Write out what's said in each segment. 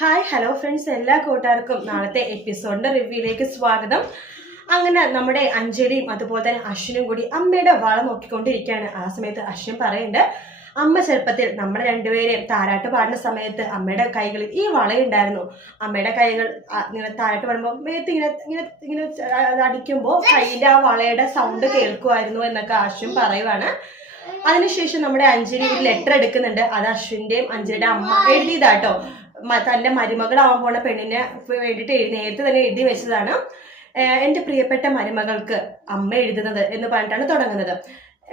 Hi hello friends എല്ലാ കൂട്ടുകാർക്കും നാളത്തെ എപ്പിസോഡിന്റെ റിവ്യൂയിലേക്ക് സ്വാഗതം. അങ്ങനെ നമ്മുടെ അഞ്ജലിയും അതുപോലെ തന്നെ അശ്വിനും കൂടി അമ്മയുടെ വള നോക്കിക്കൊണ്ടിരിക്കുകയാണ്. ആ സമയത്ത് അശ്വിൻ പറയുന്നുണ്ട് അമ്മ ചെറുപ്പത്തിൽ നമ്മുടെ രണ്ടുപേരെയും താരാട്ട് പാടുന്ന സമയത്ത് അമ്മയുടെ കൈകളിൽ ഈ വളയുണ്ടായിരുന്നു. അമ്മയുടെ കൈകൾ ഇങ്ങനെ താരാട്ട് പാടുമ്പോൾ മേത്ത് ഇങ്ങനെ ഇങ്ങനെ ഇങ്ങനെ അടിക്കുമ്പോൾ കയ്യിലെ ആ വളയുടെ സൗണ്ട് കേൾക്കുമായിരുന്നു എന്നൊക്കെ അശ്വിൻ പറയുവാണ്. അതിനുശേഷം നമ്മുടെ അഞ്ജലി ഒരു ലെറ്റർ എടുക്കുന്നുണ്ട്. അത് അശ്വിന്റെയും അഞ്ജലിയുടെ അമ്മ എഴുതിയതാട്ടോ. തന്റെ മരുമകളാവാൻ പോണ പെണ്ണിനെ വേണ്ടിയിട്ട് നേരത്തെ തന്നെ എഴുതി വെച്ചതാണ്. എന്റെ പ്രിയപ്പെട്ട മരുമകൾക്ക് അമ്മ എഴുതുന്നത് എന്ന് പറഞ്ഞിട്ടാണ് തുടങ്ങുന്നത്.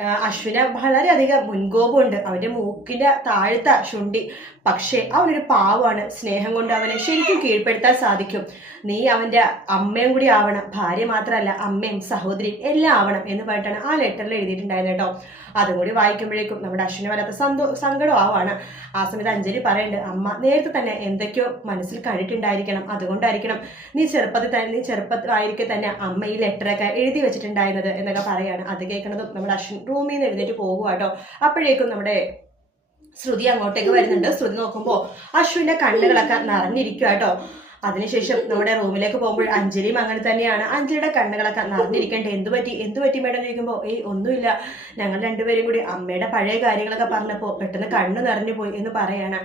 അശ്വിന് വളരെയധികം മുൻകോപമുണ്ട്. അവന്റെ മൂക്കിന്റെ താഴത്തെ ശുണ്ടി പക്ഷേ അവനൊരു പാവമാണ്. സ്നേഹം കൊണ്ട് അവനെ ശരിക്കും കീഴ്പ്പെടുത്താൻ സാധിക്കും. നീ അവന്റെ അമ്മയും കൂടി ആവണം. ഭാര്യ മാത്രമല്ല അമ്മയും സഹോദരിയും എല്ലാം ആവണം എന്ന് പറഞ്ഞിട്ടാണ് ആ ലെറ്ററിൽ എഴുതിയിട്ടുണ്ടായിരുന്നത് കേട്ടോ. അതും കൂടി വായിക്കുമ്പോഴേക്കും നമ്മുടെ അശ്വിന് വരാത്ത സന്തോ സങ്കടം ആവാണ്. ആ സമയത്ത് അഞ്ജലി പറയുന്നുണ്ട് അമ്മ നേരത്തെ തന്നെ എന്തൊക്കെയോ മനസ്സിൽ കണ്ടിട്ടുണ്ടായിരിക്കണം. അതുകൊണ്ടായിരിക്കണം നീ ചെറുപ്പത്തിൽ തന്നെ നീ ചെറുപ്പത്തിലായിരിക്കെ തന്നെ അമ്മ ഈ ലെറ്ററൊക്കെ എഴുതി വെച്ചിട്ടുണ്ടായിരുന്നത് എന്നൊക്കെ പറയാണ്. അത് കേൾക്കുന്നതും നമ്മുടെ അശ്വിൻ റൂമിൽ നിന്ന് എഴുന്നേറ്റ് പോകുക കേട്ടോ അപ്പോഴേക്കും നമ്മുടെ ശ്രുതി അങ്ങോട്ടേക്ക് വരുന്നുണ്ട്. ശ്രുതി നോക്കുമ്പോൾ അശ്വിന്റെ കണ്ണുകളൊക്കെ നിറഞ്ഞിരിക്കുക കേട്ടോ അതിനുശേഷം നമ്മുടെ റൂമിലേക്ക് പോകുമ്പോൾ അഞ്ജലിയും അങ്ങനെ തന്നെയാണ്. അഞ്ജലിയുടെ കണ്ണുകളൊക്കെ നിറഞ്ഞിരിക്കേണ്ട? എന്തു പറ്റി? എന്തു പറ്റി മേഡം ചോദിക്കുമ്പോൾ ഏയ് ഒന്നുമില്ല. ഞങ്ങൾ രണ്ടുപേരും കൂടി അമ്മയുടെ പഴയ കാര്യങ്ങളൊക്കെ പറഞ്ഞപ്പോൾ പെട്ടെന്ന് കണ്ണ് നിറഞ്ഞു പോയി എന്ന് പറയാണ്.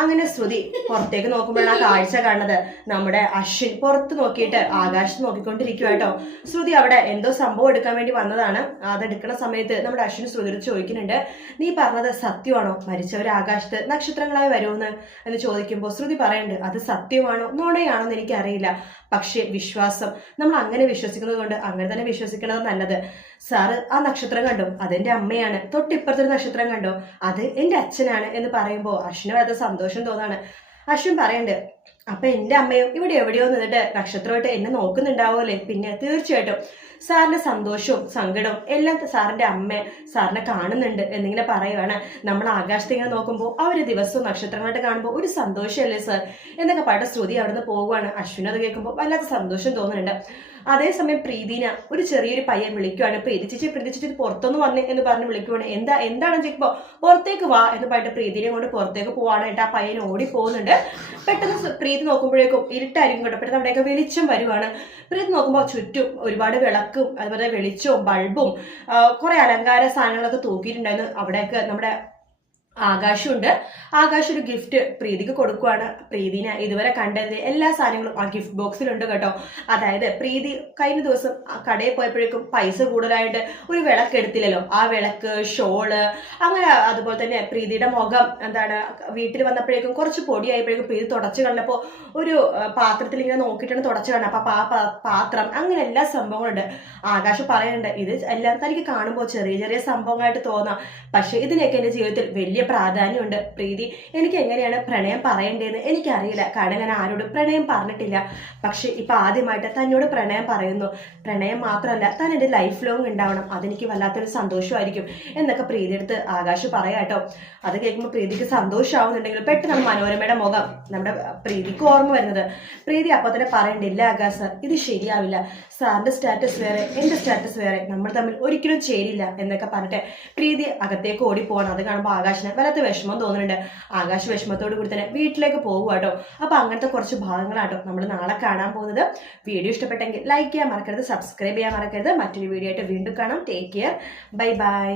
അങ്ങനെ ശ്രുതി പുറത്തേക്ക് നോക്കുമ്പോഴാണ് ആ കാഴ്ച കാണുന്നത്. നമ്മുടെ അശ്വിൻ പുറത്ത് നോക്കിയിട്ട് ആകാശത്ത് നോക്കിക്കൊണ്ടിരിക്കുക കേട്ടോ ശ്രുതി അവിടെ എന്തോ സംഭവം എടുക്കാൻ വേണ്ടി വന്നതാണ്. അതെടുക്കുന്ന സമയത്ത് നമ്മുടെ അശ്വിൻ ശ്രുതിയോട് ചോദിക്കുന്നുണ്ട് നീ പറഞ്ഞത് സത്യമാണോ? മരിച്ചവർ ആകാശത്ത് നക്ഷത്രങ്ങളായി വരുമെന്ന്? എന്ന് ചോദിക്കുമ്പോൾ ശ്രുതി പറയുന്നുണ്ട് അത് സത്യമാണോ? നുണയാണോ എന്ന് എനിക്കറിയില്ല. പക്ഷേ വിശ്വാസം നമ്മൾ അങ്ങനെ വിശ്വസിക്കുന്നത് കൊണ്ട് അങ്ങനെ തന്നെ വിശ്വസിക്കുന്നത് നല്ലത്. സാറ് ആ നക്ഷത്രം കണ്ടോ അതെന്റെ അമ്മയാണ്. തൊട്ടിപ്പുറത്തൊരു നക്ഷത്രം കണ്ടോ അത് എന്റെ അച്ഛനാണ് എന്ന് പറയുമ്പോൾ അശ്വിനും അത് സന്തോഷം തോന്നാണ്. അശ്വിൻ പറയുന്നുണ്ട് അപ്പൊ എന്റെ അമ്മയും ഇവിടെ എവിടെയോ നിന്നിട്ട് നക്ഷത്രമായിട്ട് എന്നെ നോക്കുന്നുണ്ടാവുമല്ലേ? പിന്നെ തീർച്ചയായിട്ടും സാറിന്റെ സന്തോഷവും സങ്കടവും എല്ലാം സാറിന്റെ അമ്മ സാറിനെ കാണുന്നുണ്ട് എന്നിങ്ങനെ പറയുവാണ്. നമ്മൾ ആകാശത്ത് ഇങ്ങനെ നോക്കുമ്പോൾ ആ ഒരു ദിവസവും നക്ഷത്രങ്ങളായിട്ട് കാണുമ്പോൾ ഒരു സന്തോഷമല്ലേ സർ എന്നൊക്കെ പാട്ട് ശ്രുതി അവിടുന്ന് പോവുകയാണ് അശ്വിൻ അത് കേൾക്കുമ്പോൾ വല്ലാത്ത സന്തോഷം തോന്നുന്നുണ്ട്. അതേസമയം പ്രീതിന ഒരു ചെറിയൊരു പയ്യൻ വിളിക്കുവാണ്. പ്രീതി ചേച്ചി പ്രീതി ചേച്ചി പുറത്തൊന്ന് വന്നേ എന്ന് പറഞ്ഞ് വിളിക്കുവാണ്. എന്താ എന്താണെന്ന് ചോദിക്കുമ്പോൾ പുറത്തേക്ക് വാ എന്ന് പറഞ്ഞിട്ട് പ്രീതിനെ കൊണ്ട് പുറത്തേക്ക് പോവാണ് ആ പയ്യൻ ഓടി പോകുന്നുണ്ട്. പെട്ടെന്ന് സ് പ്രീതി നോക്കുമ്പോഴേക്കും ഇരുട്ടായിരിക്കും കേട്ടോ. പെട്ടെന്ന് അവിടെയൊക്കെ വെളിച്ചം വരുവാണ്. പ്രീത് നോക്കുമ്പോൾ ചുറ്റും ഒരുപാട് വിളക്കും അതുപോലെ വെളിച്ചവും ബൾബും കുറേ അലങ്കാര സാധനങ്ങളൊക്കെ തൂക്കിയിട്ടുണ്ടായിരുന്നു. അവിടെയൊക്കെ നമ്മുടെ ആകാശമുണ്ട് ആകാശ് ഒരു ഗിഫ്റ്റ് പ്രീതിക്ക് കൊടുക്കുവാണ്. പ്രീതിനെ ഇതുവരെ കണ്ടത് എല്ലാ സാധനങ്ങളും ആ ഗിഫ്റ്റ് ബോക്സിലുണ്ട് കേട്ടോ. അതായത് പ്രീതി കഴിഞ്ഞ ദിവസം കടയിൽ പോയപ്പോഴേക്കും പൈസ കൂടുതലായിട്ട് ഒരു വിളക്ക് എടുത്തില്ലല്ലോ. ആ വിളക്ക് ഷോൾ അങ്ങനെ അതുപോലെ തന്നെ പ്രീതിയുടെ മുഖം എന്താണ് വീട്ടിൽ വന്നപ്പോഴേക്കും കുറച്ച് പൊടിയായപ്പോഴേക്കും പ്രീതി തുടച്ചു കണ്ടപ്പോൾ ഒരു പാത്രത്തിൽ ഇങ്ങനെ നോക്കിയിട്ടാണ് തുടച്ചു കാണുന്നത് അപ്പം ആ പാത്രം അങ്ങനെ എല്ലാ സംഭവങ്ങളുണ്ട്. ആകാശ് പറയുന്നുണ്ട് ഇത് എല്ലാം തനിക്ക് കാണുമ്പോൾ ചെറിയ ചെറിയ സംഭവങ്ങളായിട്ട് തോന്നാം. പക്ഷേ ഇതിനൊക്കെ എന്റെ ജീവിതത്തിൽ വലിയ പ്രാധാന്യമുണ്ട്. പ്രീതി എനിക്ക് എങ്ങനെയാണ് പ്രണയം പറയേണ്ടതെന്ന് എനിക്കറിയില്ല. കാരണം ഞാൻ ആരോടും പ്രണയം പറഞ്ഞിട്ടില്ല. പക്ഷെ ഇപ്പൊ ആദ്യമായിട്ട് തന്നോട് പ്രണയം പറയുന്നു. പ്രണയം മാത്രമല്ല താൻ എന്റെ ലൈഫ് ലോങ് ഉണ്ടാവണം. അതെനിക്ക് വല്ലാത്തൊരു സന്തോഷമായിരിക്കും എന്നൊക്കെ പ്രീതി എടുത്ത് ആകാശ് പറയാട്ടോ അത് കേൾക്കുമ്പോൾ പ്രീതിക്ക് സന്തോഷമാവുന്നുണ്ടെങ്കിൽ പെട്ടെന്ന് മനോരമയുടെ മുഖം നമ്മുടെ പ്രീതിക്ക് ഓർമ്മ വരുന്നത്. പ്രീതി അപ്പോൾ തന്നെ പറയണ്ടില്ല ആകാശ്. ഇത് ശരിയാവില്ല. സാറിന്റെ സ്റ്റാറ്റസ് വേറെ എന്റെ സ്റ്റാറ്റസ് വേറെ. നമ്മൾ തമ്മിൽ ഒരിക്കലും ചേരില്ല എന്നൊക്കെ പറഞ്ഞിട്ട് പ്രീതി അകത്തേക്ക് ഓടി പോകണം അത് കാണുമ്പോൾ ആകാശിന് വല്ലാത്ത വിഷമം തോന്നുന്നുണ്ട്. ആകാശ വിഷമത്തോട് കൂടി തന്നെ വീട്ടിലേക്ക് പോകുക കേട്ടോ അപ്പൊ അങ്ങനത്തെ കുറച്ച് ഭാഗങ്ങളാട്ടോ നമ്മൾ നാളെ കാണാൻ പോകുന്നത്. വീഡിയോ ഇഷ്ടപ്പെട്ടെങ്കിൽ ലൈക്ക് ചെയ്യാൻ മറക്കരുത് സബ്സ്ക്രൈബ് ചെയ്യാൻ മറക്കരുത്. മറ്റൊരു വീഡിയോ ആയിട്ട് വീണ്ടും കാണാം. Take care bye bye